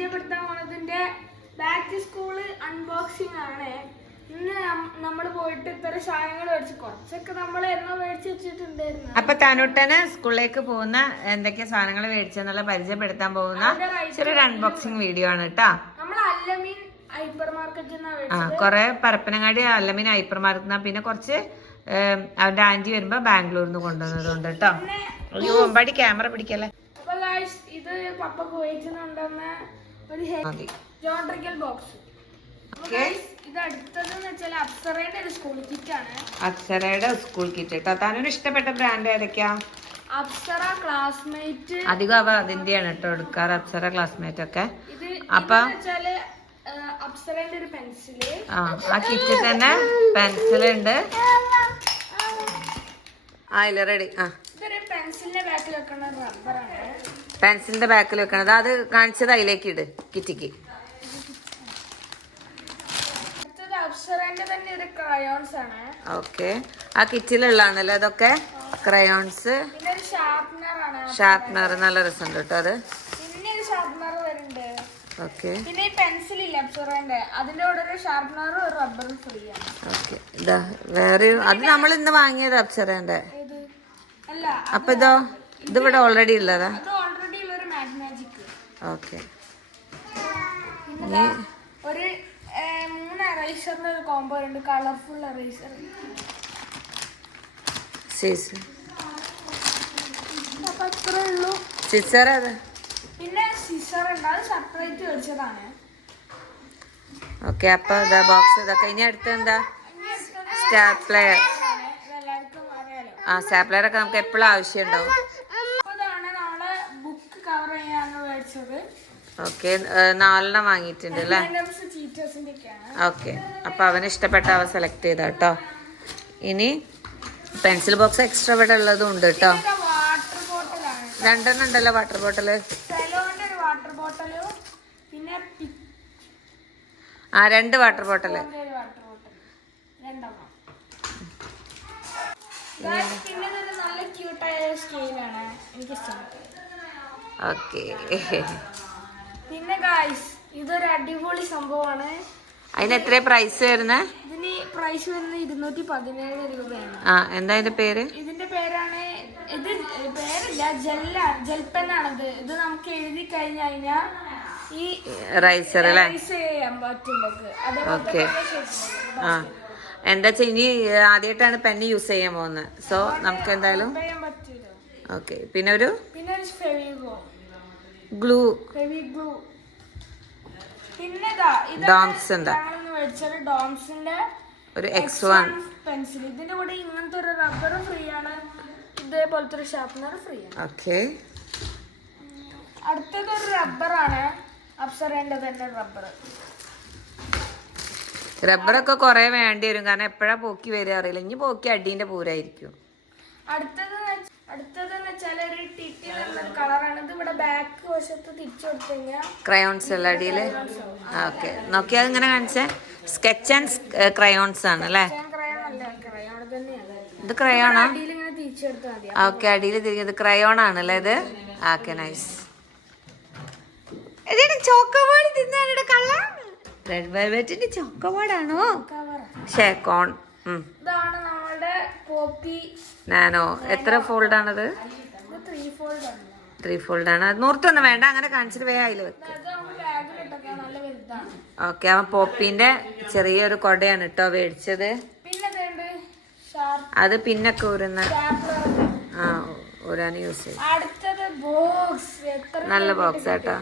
പരിചയപ്പെടുത്താൻ പോണതിന്റെ back school unboxing ആണ്. ഇന്ന് നമ്മൾ പോയിട്ട് ഇത്ര സാധനങ്ങൾ മേടിച്ചു കുറച്ചൊക്കെ നമ്മൾ എന്നോ മേടിച്ച് വെച്ചിട്ടുണ്ടായിരുന്നു. അപ്പൊ തനുട്ടന് സ്കൂളിലേക്ക് പോകുന്ന എന്തൊക്കെ സാധനങ്ങൾ മേടിച്ചെന്നുള്ള പരിചയപ്പെടുത്താൻ പോകുന്ന ചെറിയൊരു അൺബോക്സിംഗ് വീഡിയോ ആണ് കേട്ടോ നമ്മൾ അല്ലമീൻ ഹൈപ്പർ മാർക്കറ്റിൽ നിന്നാണ് ആ കൊറേ പരപ്പനങ്ങാടി അല്ലമീൻ ഹൈപ്പർ മാർക്കറ്റ് പിന്നെ കുറച്ച് അവന്റെ ആന്റി വരുമ്പോ ബാംഗ്ലൂരിൽ നിന്ന് കൊണ്ടുവന്നതുണ്ട് കേട്ടോ അയ്യോ ഒമ്പാടി ക്യാമറ പിടിക്കല്ലേ? അപ്പൊ ഇത് പപ്പ കുവൈറ്റിനുണ്ടെന്ന ജോൺട്രിക്കൽ ബോക്സ് അപ്സറയുടെ സ്കൂൾ കിറ്റ് കേട്ടോ താനൊരു ഇഷ്ടപ്പെട്ട ബ്രാൻഡ് ഏതൊക്കെയാ? അപ്സറ ക്ലാസ്മേറ്റ് അധികം അവ അതിന്റെയാണ് കേട്ടോ എടുക്കാറ് അപ്സര ക്ലാസ്മേറ്റ് ഒക്കെ. അപ്പൊ അപ്സറയുടെ ഒരു പെൻസിൽ ആ ആ കിറ്റിൽ തന്നെ പെൻസിൽ ഉണ്ട്. ആ ഇല്ല റെഡി ആ. പെൻസിലിന്റെ ബാക്കിൽ വെക്കുന്ന റബ്ബറാണ് പെൻസിലിന്റെ ബാക്കിൽ വെക്കണത്. അത് കാണിച്ചത് അതിലേക്ക് ഇട് കിറ്റിക്ക്. ഓക്കെ. ആ കിറ്റിലുള്ളതാണല്ലോ അതൊക്കെ? ക്രയോൺസ് ഷാർപ്നർ നല്ല രസമുണ്ട് കേട്ടോ അത്. ഓക്കെ. പിന്നെ ഈ പെൻസിൽ ഇല്ല അപ്സറന്റെ അതിന്റെ കൂടെ ഒരു ഷാർപ്നറും ഒരു റബ്ബറും ഫ്രീ ആണ്. ഓക്കെ. ഇതാ വേറെ അത് നമ്മൾ ഇന്ന് വാങ്ങിയത് അപ്സറേന്റെ അല്ല അപ്പൊ ഇതോ ഇത് ഇവിടെ ഓൾറെഡി ഉള്ളതാ അത് ഓൾറെഡി ഉള്ള ഒരു മാറ്റ് മാജിക് ഓക്കെ. ഒരു മൂന്ന് എറേസറിന്റെ ഒരു കോംബോ ഉണ്ട്. കളർഫുൾ എറേസർ സീസ് അപ്പൊ അത്രേ ഉള്ളൂ. സിസർ അത് പിന്നെ സിസർ ഉണ്ട്. അത് സെപ്പറേറ്റ് വെച്ചതാണ്. ഓക്കെ അപ്പൊ ഇതാ ബോക്സ് ഇതൊക്കെ. ഇനി അടുത്ത എന്താ? സ്റ്റാപ്ലെയർ ആ സ്റ്റാപ്ലയർ ഒക്കെ നമുക്ക് എപ്പോഴും ആവശ്യം ഉണ്ടാവും അപ്പൊ ഇതാണ് നമ്മളെ ബുക്ക് കവർ ഓക്കെ നാലെണ്ണം വാങ്ങിയിട്ടുണ്ട് അല്ലേ? ഓക്കെ അപ്പൊ അവന് ഇഷ്ടപ്പെട്ട അവ സെലക്ട് ചെയ്ത കേട്ടോ ഇനി പെൻസിൽ ബോക്സ് എക്സ്ട്രാ ഇവിടെ ഉള്ളതും ഉണ്ട് കേട്ടോ രണ്ടെണ്ണം ഉണ്ടല്ലോ വാട്ടർ പിന്നെ ആ രണ്ട് വാട്ടർ Guys, പിന്നെ നല്ല ക്യൂട്ടായ സ്കെയിലാണ് ഓക്കെ. പിന്നെ ഗായ്സ് ഇതൊരു അടിപൊളി സംഭവമാണ്. അതിന് എത്ര പ്രൈസ് വരുന്നത് ഇതിന് പ്രൈസ് വരുന്നത് ഇരുന്നൂറ്റി പതിനേഴ് രൂപയാണ്. ആ എന്താ ഇതിന്റെ പേര്? ഇതിന്റെ പേരാണ് ഇത് പേരില്ല ജെല്ല ജെൽ പെന്നാണിത് ഇത് നമുക്ക് എഴുതി കഴിഞ്ഞു കഴിഞ്ഞാൽ ഈ റൈസർ അല്ലേ? ഉണ്ട്. ആ. എന്താ വെച്ചാൽ ഇനി ആദ്യമായിട്ടാണ് പെന്ന് യൂസ് ചെയ്യാൻ പോകുന്നത്. സോ നമുക്ക് എന്തായാലും ഓക്കെ പിന്നെ ഒരു? പിന്നെ ഒരു ഗ്ലൂ ഗ്ലൂ പിന്നെ ഡോംസ് എന്താ ഡോംസിന്റെ ഒരു എക്സ് വൺ പെൻസിൽ ഇതിന്റെ കൂടെ ഇങ്ങനത്തെ ഒരു റബ്ബർ ഫ്രീ ആണ്. ഇതേപോലത്തെ ഒരു ഷാർപ്പനർ ഫ്രീ ആണ്. ഓക്കെ അടുത്തത് ഒരു റബ്ബറാണ് അപ്സറേന്റെ തന്നെ റബ്ബർ റബ്ബറൊക്കെ കുറെ വേണ്ടി വരും. കാരണം എപ്പോഴാ പോക്കി വരിക അറിയില്ല. ഇനി പോക്കി അടീന്റെ പൂരായിരിക്കും. അടുത്തത് അടുത്തതെന്ന് വെച്ചാൽ ഒരു എന്നൊരു കളറാണ്. ഇത് ഇവിടെ ബാക്ക് വശത്ത് തിരിച്ചു കൊടുത്തു കഴിഞ്ഞാൽ ക്രയോൺസ് അല്ല അടിയിൽ ഓക്കെ നോക്കിയാൽ ഇങ്ങനെ കാണിച്ചേ. സ്കെച്ച് ആൻഡ് ക്രയോൺസ് ആണ് അല്ലേ? ഇത് ക്രയോണാ അടിയിൽ ഓക്കെ അടിയിൽ തിരിഞ്ഞത് ക്രയോൺ ആണ് ഇത്? ഓക്കെ നൈസ് ചോക്കോബോർഡ് തിന്നാനിടെ കള്ള. റെഡ് വെൽവെറ്റിന്റെ ചോക്കോബോർഡ് ആണോ? ഷേ കോൺ ഉം. ഇതാണ് നാനോ? എത്ര ഫോൾഡ് ആണത് ത്രീ ഫോൾഡ് ആണ്. നൂർത്തൊന്നും വേണ്ട. അങ്ങനെ കാണിച്ചിട്ട് വേഗം അതിൽ വെക്ക്. ഓക്കെ അവൻ പോപ്പിന്റെ ചെറിയൊരു കൊടയാണ് കേട്ടോ മേടിച്ചത് പിന്നെ ഇതുണ്ട് ഷാർപ്പ് അത് പിന്നൊക്കെ ഊരുന്ന ആ ഊരാൻ യൂസ് ചെയ്യും അടുത്തത് ബോക്സ് എത്ര നല്ല ബോക്സ് കേട്ടോ?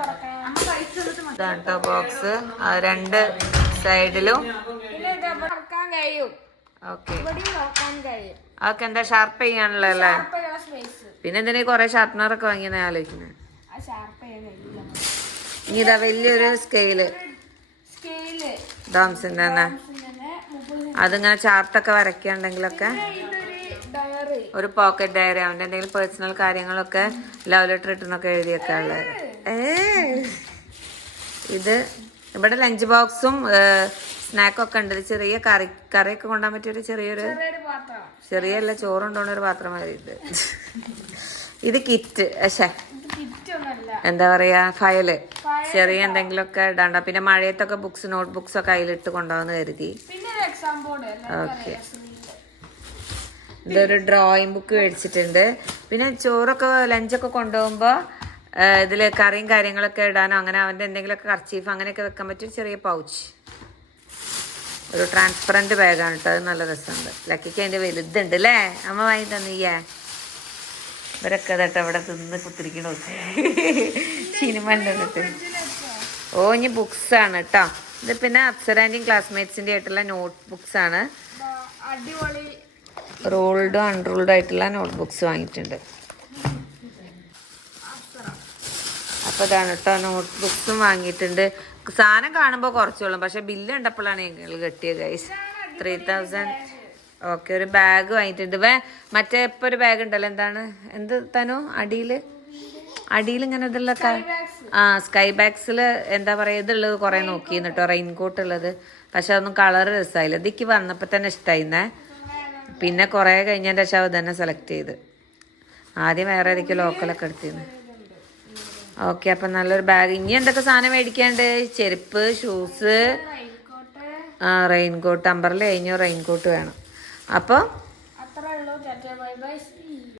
തുറക്കാൻ. ഇതാണ് കേട്ടോ ബോക്സ് രണ്ട് സൈഡിലും പിന്നെ ഇത് ഇവിടെ തുറക്കാൻ കഴിയും. ഓക്കെ. എന്താ ഷാർപ്പ് ചെയ്യാനുള്ള അല്ലേ? പിന്നെ എന്തിനാ ഷാർപ്പ്നർ ഷാർപ്പനറൊക്കെ വാങ്ങിയെന്ന് ആലോചിക്കുന്നത് ഇനി ഇതാ വലിയൊരു സ്കെയിൽ ഡോംസിന്റെ തന്നെ. അതിങ്ങനെ ചാർട്ടൊക്കെ വരയ്ക്കണ്ടെങ്കിലൊക്കെ ഒരു പോക്കറ്റ് ഡയറി അവന്റെ എന്തെങ്കിലും പേഴ്സണൽ കാര്യങ്ങളൊക്കെ ലവ് ലെറ്റർ ഇട്ടെന്നൊക്കെ എഴുതിയൊക്കെ ഉള്ളത് ഏ. ഇത് ഇവിടെ ലഞ്ച് ബോക്സും സ്നാക്കും ഒക്കെ ഉണ്ട് ചെറിയ കറി കറിയൊക്കെ കൊണ്ടാൻ പറ്റിയ ഒരു ചെറിയൊരു ചെറിയല്ല ചോറുണ്ടോണ ഒരു പാത്രം മതി ഇത്. ഇത് കിറ്റ്. പക്ഷേ എന്താ പറയാ ഫയൽ. ചെറിയ എന്തെങ്കിലുമൊക്കെ ഇടാണ്ട. പിന്നെ മഴയത്തൊക്കെ ബുക്സ് നോട്ട് ബുക്സ് ഒക്കെ അതിലിട്ട് കൊണ്ടുപോകുന്ന കരുതി. ഓക്കെ ഇതൊരു ഡ്രോയിങ് ബുക്ക് മേടിച്ചിട്ടുണ്ട്. പിന്നെ ചോറൊക്കെ ലഞ്ചൊക്കെ കൊണ്ടുപോകുമ്പോൾ ഇതിൽ കറിയും കാര്യങ്ങളൊക്കെ ഇടാനോ അങ്ങനെ അവന്റെ എന്തെങ്കിലുമൊക്കെ കർച്ചീഫ് അങ്ങനെയൊക്കെ വെക്കാൻ പറ്റിയ ചെറിയ പൗച്ച് ഒരു ട്രാൻസ്പെറന്റ് ബാഗാണ് കേട്ടോ അത് നല്ല രസമുണ്ട്. ലക്കിക്ക് അതിന്റെ വലുതുണ്ട് അല്ലേ അമ്മ വാങ്ങി തന്നീയേ? ഇവരൊക്കെ കേട്ടോ ഇവിടെ തിന്ന് കുത്തിരിക്കണോ. സിനിമ ഓ ഇനി ബുക്സ് ആണ് കേട്ടോ ഇത് പിന്നെ അപ്സരാന്റെയും ക്ലാസ്മേറ്റ്സിന്റെ ആയിട്ടുള്ള നോട്ട് ബുക്സ് ആണ്. അടിപൊളി റോൾഡും അൺറോൾഡും ആയിട്ടുള്ള നോട്ട് ബുക്സ് വാങ്ങിയിട്ടുണ്ട്. അപ്പോൾ ഇതാണ് കേട്ടോ നോട്ട് ബുക്സും വാങ്ങിയിട്ടുണ്ട്. സാധനം കാണുമ്പോൾ കുറച്ചോളും പക്ഷെ ബില്ല് കണ്ടപ്പോഴാണ് ഞങ്ങൾ കെട്ടിയത് ഗൈസ് ത്രീ തൗസൻഡ് ഓക്കെ ഒരു ബാഗ് വാങ്ങിയിട്ടുണ്ട്. വേ മറ്റേ ഇപ്പൊ ഒരു ബാഗ് ഉണ്ടല്ലോ എന്താണ്? എന്ത് തനു? അടിയിൽ അടിയിൽ ഇങ്ങനെ ഇതുള്ള ആ സ്കൈ ബാഗ്സിൽ എന്താ പറയുക ഇതുള്ളത് കുറേ നോക്കി കേട്ടോ റെയിൻകോട്ട് ഉള്ളത്. പക്ഷെ അതൊന്നും കളർ രസമായില്ല ഇതിക്ക് വന്നപ്പോൾ തന്നെ ഇഷ്ടമായിരുന്നേ പിന്നെ കുറേ കഴിഞ്ഞതിന്റെ ശേഷം അത് തന്നെ സെലക്ട് ചെയ്ത്. ആദ്യം വേറെ ഏതൊക്കെ ലോക്കലൊക്കെ എടുത്തിരുന്നു. ഓക്കെ അപ്പം നല്ലൊരു ബാഗ്. ഇനി എന്തൊക്കെ സാധനം മേടിക്കാണ്ട് ചെരുപ്പ് ഷൂസ്. റെയിൻകോട്ട്. അമ്പറിൽ കഴിഞ്ഞു റെയിൻകോട്ട് വേണം. അപ്പോൾ അത്രേ ഉള്ളൂ. Bye bye